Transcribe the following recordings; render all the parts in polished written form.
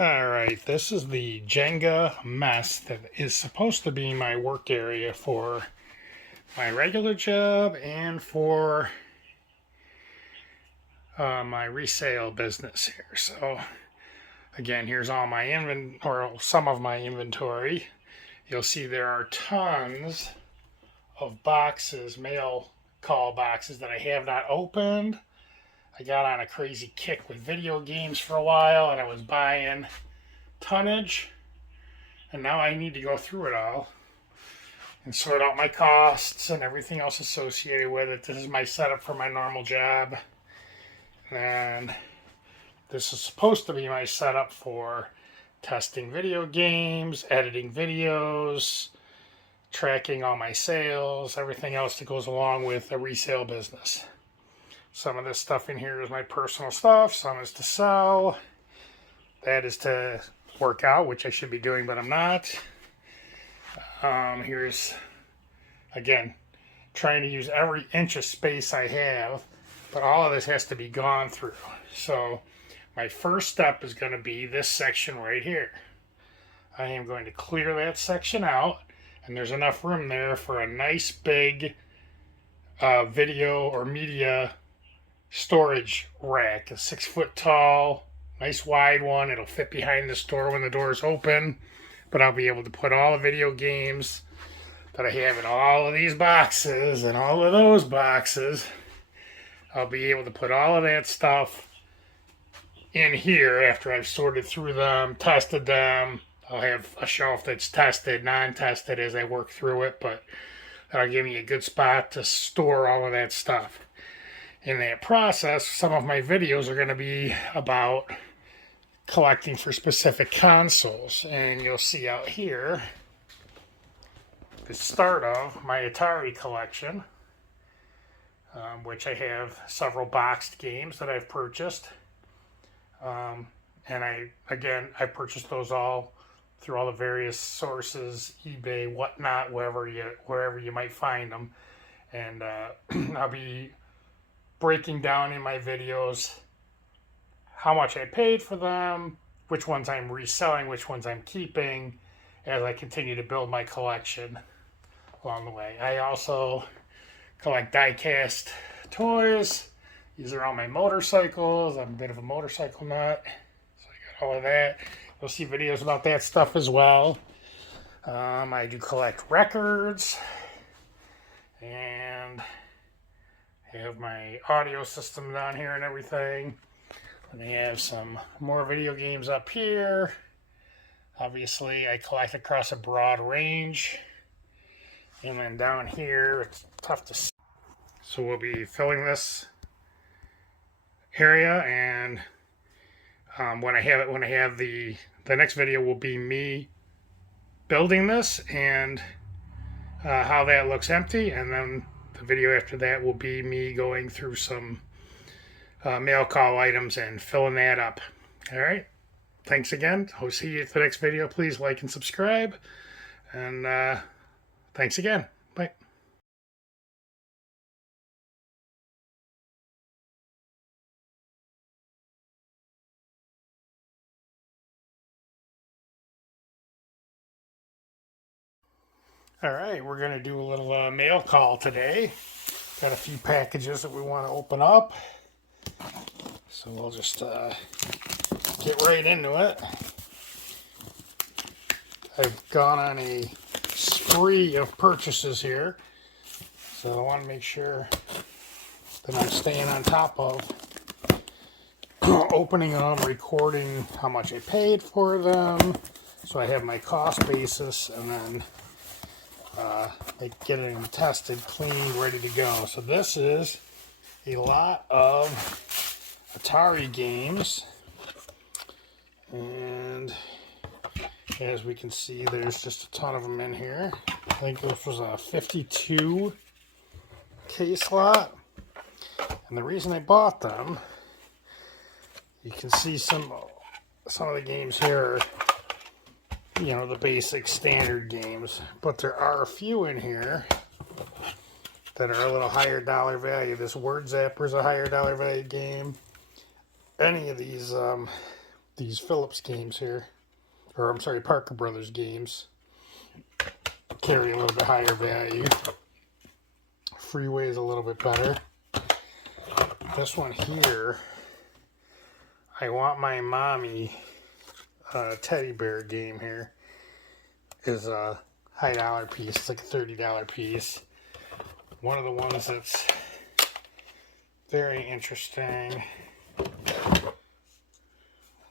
Alright, this is the Jenga mess that is supposed to be my work area for my regular job and for my resale business here. So again, here's all my or some of my inventory. You'll see there are tons of boxes, mail call boxes that I have not opened. I got on a crazy kick with video games for a while and I was buying tonnage, and now I need to go through it all and sort out my costs and everything else associated with it. This is my setup for my normal job, and this is supposed to be my setup for testing video games, editing videos, tracking all my sales, everything else that goes along with a resale business. Some of this stuff in here is my personal stuff, some is to sell. That is to work out, which I should be doing, but I'm not. Here's, again, trying to use every inch of space I have, but all of this has to be gone through. So my first step is going to be this section right here. I am going to clear that section out, and there's enough room there for a nice big video or media storage rack, a 6 foot tall, nice wide one. It'll fit behind the store when the doors open, but I'll be able to put all the video games that I have in all of these boxes and all of those boxes. I'll be able to put all of that stuff in here after I've sorted through them, tested them. I'll have a shelf that's tested, non-tested as I work through it, but that'll give me a good spot to store all of that stuff. In that process, some of my videos are going to be about collecting for specific consoles, and you'll see out here the start of my Atari collection, which I have several boxed games that I've purchased, and I purchased those all through all the various sources, eBay, whatnot, wherever you might find them, and I'll be breaking down in my videos how much I paid for them, which ones I'm reselling, which ones I'm keeping, as I continue to build my collection along the way. I also collect die-cast toys. These are all my motorcycles. I'm a bit of a motorcycle nut, so I got all of that. You'll see videos about that stuff as well. I do collect records, and have my audio system down here and everything. And I have some more video games up here. Obviously, I collect across a broad range. And then down here, it's tough to see. So we'll be filling this area, and when I have the next video will be me building this and how that looks empty, and then the video after that will be me going through some mail call items and filling that up. All right. Thanks again. I'll see you at the next video. Please like and subscribe. And thanks again. Bye. All right. We're going to do a little mail call today. Got a few packages that we want to open up. So we'll just get right into it. I've gone on a spree of purchases here, so I want to make sure that I'm staying on top of opening them, recording how much I paid for them, so I have my cost basis, and then I get it tested, cleaned, ready to go. So this is a lot of Atari games, and as we can see, there's just a ton of them in here. I think this was a 52 case lot, and the reason I bought them, you can see some of the games here are, you know, the basic standard games, but there are a few in here that are a little higher dollar value. This Word Zapper is a higher dollar value game. Any of these these Phillips games here, or I'm sorry, Parker Brothers games, carry a little bit higher value. Freeway is a little bit better. This one here, I Want My Mommy teddy bear game here, is a high dollar piece. It's like a $30 piece. One of the ones that's very interesting.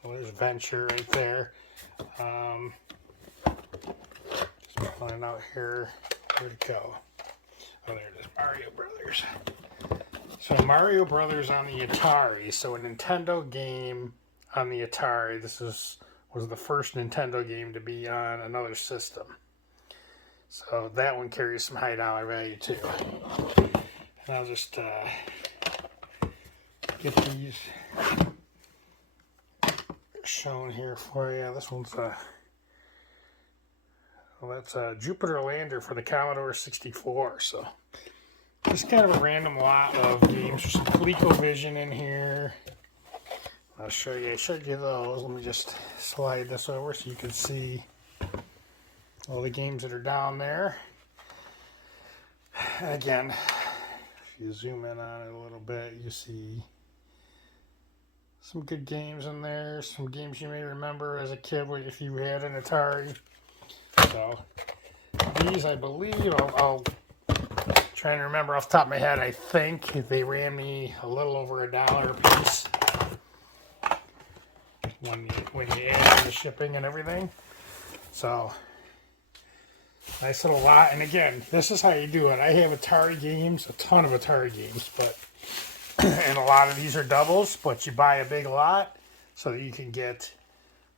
Well, there's Venture right there. Just pulling it out here. Where'd it go? Oh, there it is. Mario Brothers. So Mario Brothers on the Atari. So a Nintendo game on the Atari. This was the first Nintendo game to be on another system. So that one carries some high dollar value too. And I'll just get these shown here for you. This one's that's a Jupiter Lander for the Commodore 64. So just kind of a random lot of games. There's some ColecoVision in here. I'll show you. I showed you those. Let me just slide this over so you can see all the games that are down there. Again, if you zoom in on it a little bit, you see some good games in there. Some games you may remember as a kid if you had an Atari. So these, I believe, I'll try and remember off the top of my head. I think they ran me a little over $1 a piece when you add in the shipping and everything. So nice little lot. And again, this is how you do it. I have Atari games, a ton of Atari games, but and a lot of these are doubles, but you buy a big lot so that you can get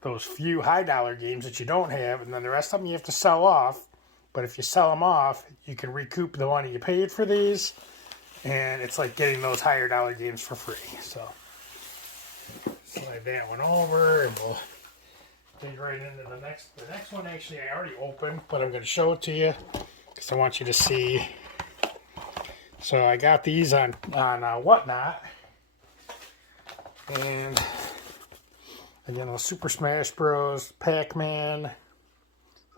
those few high dollar games that you don't have, and then the rest of them you have to sell off. But if you sell them off, you can recoup the money you paid for these, and it's like getting those higher dollar games for free. So slide that one over, and we'll dig right into the next. The next one actually I already opened, but I'm going to show it to you because I want you to see. So I got these on Whatnot, and again, the Super Smash Bros. Pac-Man.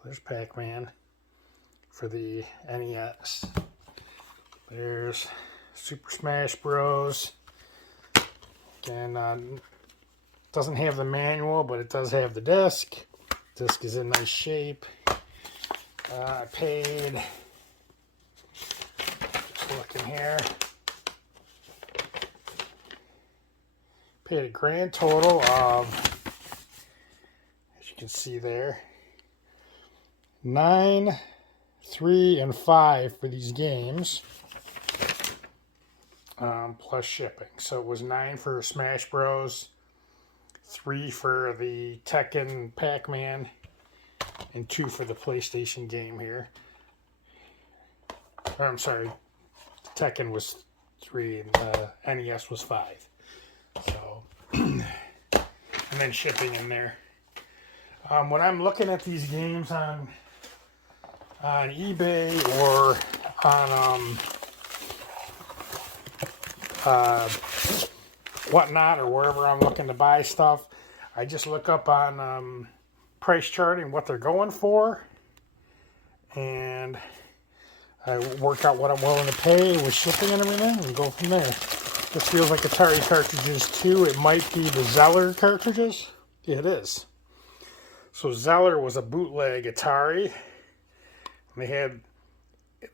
There's Pac-Man for the NES. There's Super Smash Bros. Again, doesn't have the manual, but it does have the disc. Disc is in nice shape. I paid, just looking here, paid a grand total of, as you can see there, $9, $3, and $5 for these games, plus shipping. So it was $9 for Smash Bros, $3 for the Tekken Pac-Man, and $2 for the PlayStation game here. I'm sorry, Tekken was $3 and NES was $5. So, and then shipping in there. When I'm looking at these games on eBay or on Whatnot or wherever I'm looking to buy stuff, I just look up on price charting what they're going for, and I work out what I'm willing to pay with shipping and everything, and go from there. This feels like Atari cartridges too. It might be the Zeller cartridges. Yeah, it is. So Zeller was a bootleg Atari. They had,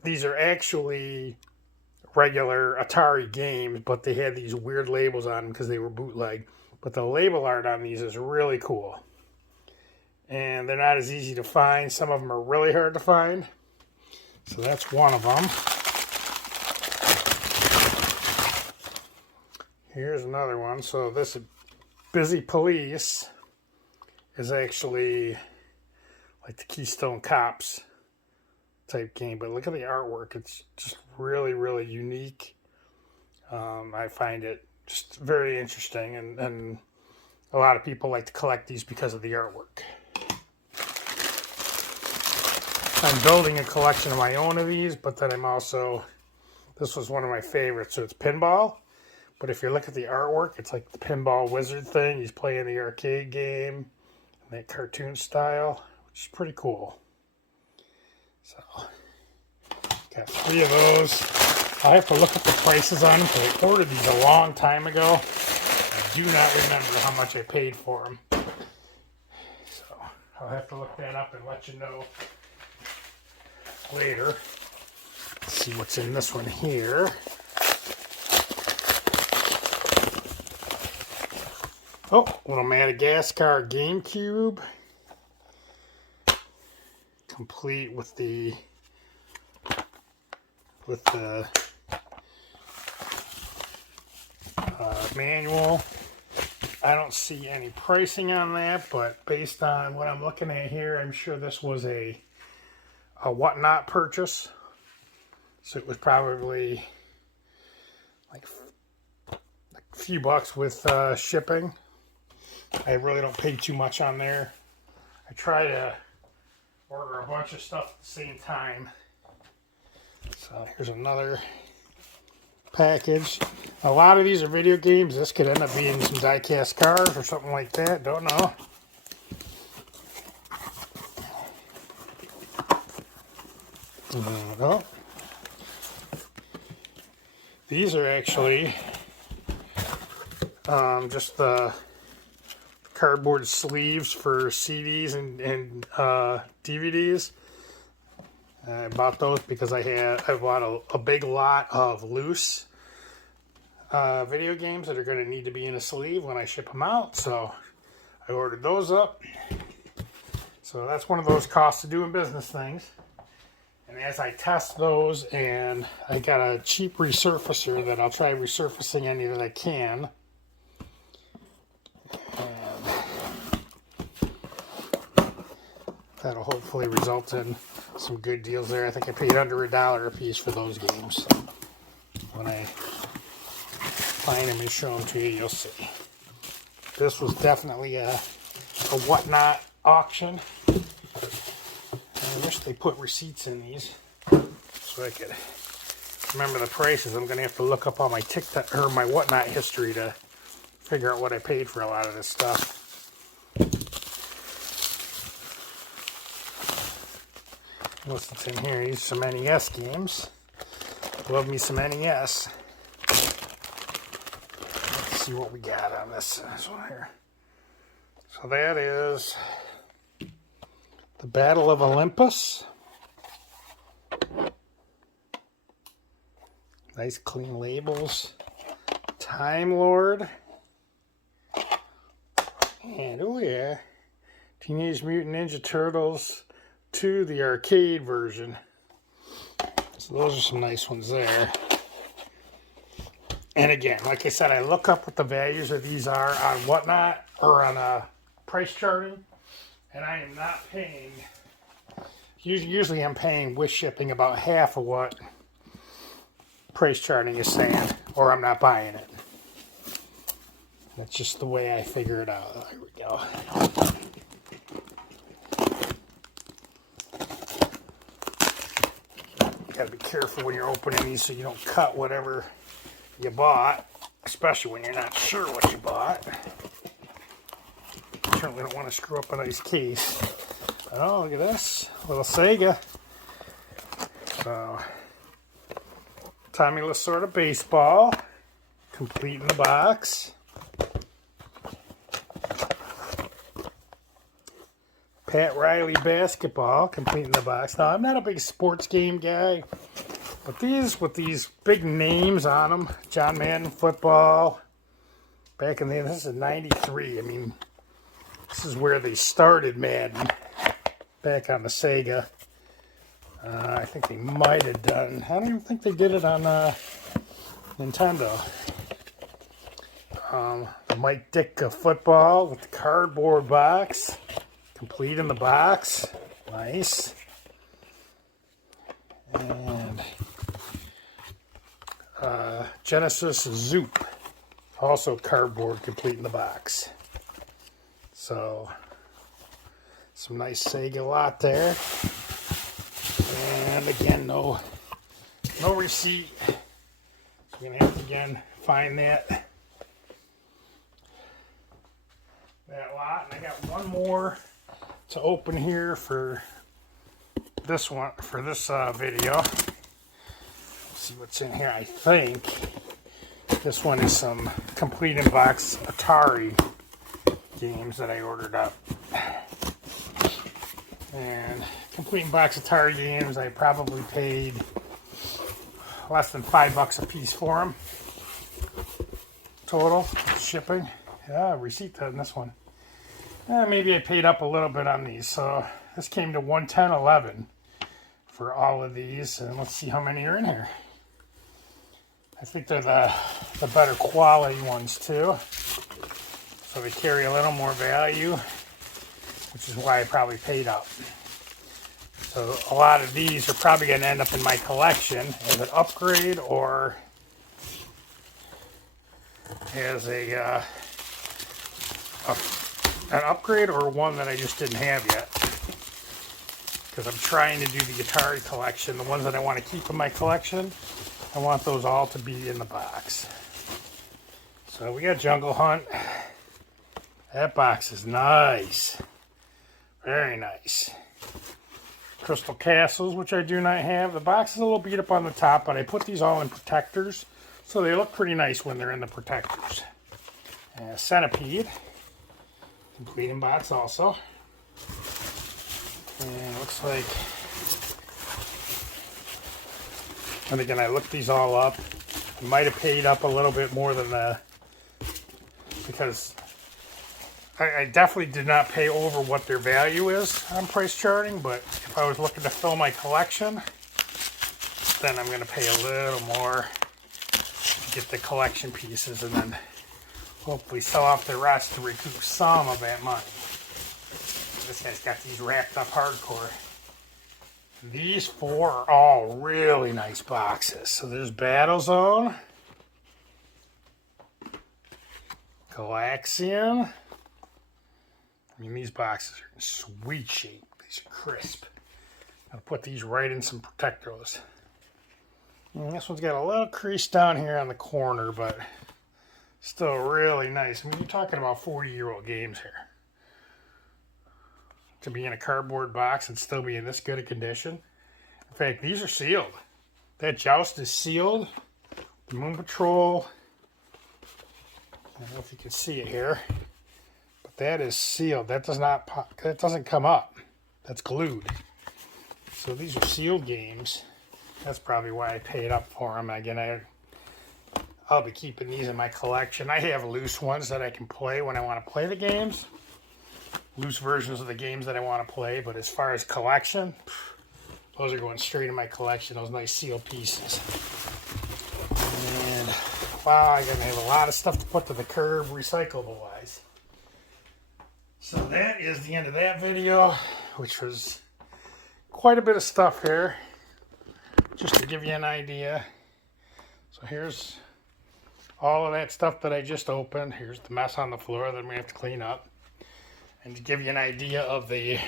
these are actually regular Atari games, but they had these weird labels on them because they were bootleg. But the label art on these is really cool. And they're not as easy to find. Some of them are really hard to find. So that's one of them. Here's another one. So this Busy Police is actually like the Keystone Cops type game, but look at the artwork. It's just really, really unique. I find it just very interesting, and a lot of people like to collect these because of the artwork. I'm building a collection of my own of these, but then I'm also, this was one of my favorites. So it's pinball, But if you look at the artwork, it's like the Pinball Wizard thing. He's playing the arcade game in that cartoon style, which is pretty cool. So, got 3 of those. I have to look up the prices on them because I ordered these a long time ago. I do not remember how much I paid for them. So, I'll have to look that up and let you know later. Let's see what's in this one here. Oh, little Madagascar GameCube, complete with the manual. I don't see any pricing on that, but based on what I'm looking at here, I'm sure this was a Whatnot purchase. So it was probably like a few bucks with shipping. I really don't pay too much on there. I try to order a bunch of stuff at the same time. So here's another package. A lot of these are video games. This could end up being some die-cast cars or something like that. Don't know. Oh. These are actually just the cardboard sleeves for CDs and DVDs. I bought those because I bought a big lot of loose video games that are going to need to be in a sleeve when I ship them out. So I ordered those up. So that's one of those costs of doing business things. And as I test those, and I got a cheap resurfacer that I'll try resurfacing any that I can. And that'll hopefully result in some good deals there. I think I paid under $1 a piece for those games. When I find them and show them to you, you'll see. This was definitely a Whatnot auction. I wish they put receipts in these so I could remember the prices. I'm going to have to look up all my TikTok or my Whatnot history to figure out what I paid for a lot of this stuff. What's in here? These are some NES games. Love me some NES. Let's see what we got on this one here. So that is The Battle of Olympus. Nice clean labels. Time Lord. And oh yeah, Teenage Mutant Ninja Turtles 2, the arcade version. So those are some nice ones there. And again, like I said, I look up what the values of these are on Whatnot or on price charting, and I am not paying. Usually, I'm paying with shipping about half of what price charting is saying, or I'm not buying it. That's just the way I figure it out. Here we go. You gotta be careful when you're opening these so you don't cut whatever you bought, especially when you're not sure what you bought. Certainly don't want to screw up a nice case. Oh, look at this. A little Sega. So, Tommy Lasorda baseball. Complete in the box. Pat Riley basketball. Complete in the box. Now, I'm not a big sports game guy, but these with these big names on them. John Madden football. Back in the, this is 93. I mean, this is where they started Madden. Back on the Sega. I think they might have done. I don't even think they did it on Nintendo. The Mike Ditka football with the cardboard box. Complete in the box. Nice. And Genesis Zoop. Also cardboard, complete in the box. So, some nice Sega lot there. And again, no receipt. So I'm going to have to, again, find that lot. And I got one more to open here for this one, for this video. Let's see what's in here. I think this one is some complete in box Atari games that I ordered up. And complete in box Atari games, I probably paid less than $5 a piece for them. Total shipping. Yeah, receipt on this one. Maybe I paid up a little bit on these. So this came to $110.11 for all of these. And let's see how many are in here. I think they're the better quality ones too. So they carry a little more value, which is why I probably paid up. So a lot of these are probably going to end up in my collection as an upgrade or as an upgrade or one that I just didn't have yet. Because I'm trying to do the Atari collection. The ones that I want to keep in my collection, I want those all to be in the box. So we got Jungle Hunt. That box is nice. Very nice. Crystal Castles, which I do not have. The box is a little beat up on the top, but I put these all in protectors, so they look pretty nice when they're in the protectors. Centipede. Complete in box also. And it looks like, and again, I looked these all up. I might have paid up a little bit more than because I definitely did not pay over what their value is on price charting, but if I was looking to fill my collection, then I'm going to pay a little more to get the collection pieces and then hopefully sell off the rest to recoup some of that money. This guy's got these wrapped up hardcore. These four are all really nice boxes. So there's Battlezone, Galaxian. I mean, these boxes are in sweet shape. These are crisp. I'll put these right in some protectors. And this one's got a little crease down here on the corner, but still really nice. I mean, you're talking about 40-year-old games here. To be in a cardboard box and still be in this good a condition. In fact, these are sealed. That Joust is sealed. The Moon Patrol, I don't know if you can see it here, but that is sealed. That does not pop, that doesn't come up. That's glued. So these are sealed games. That's probably why I paid up for them. Again, I'll be keeping these in my collection. I have loose ones that I can play when I want to play the games. Loose versions of the games that I want to play, but as far as collection, those are going straight in my collection, those nice sealed pieces. And wow, I'm going to have a lot of stuff to put to the curb recyclable wise. So that is the end of that video, which was quite a bit of stuff here, just to give you an idea. So here's all of that stuff that I just opened. Here's the mess on the floor that we have to clean up. And to give you an idea of the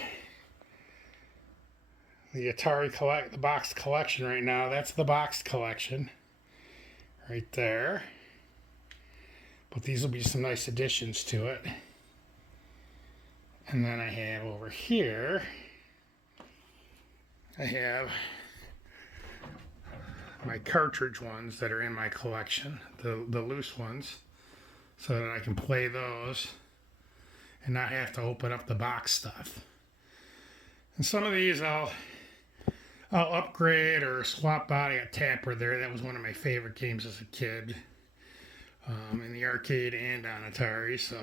Atari the boxed collection right now, that's the boxed collection right there. But these will be some nice additions to it. And then I have over here, I have my cartridge ones that are in my collection, the loose ones, so that I can play those and not have to open up the box stuff. And some of these I'll upgrade or swap out. I got Tapper there. That was one of my favorite games as a kid, in the arcade and on Atari. So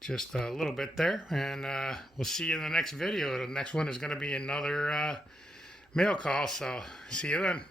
just a little bit there, and we'll see you in the next video. The next one is going to be another mail call, so see you then.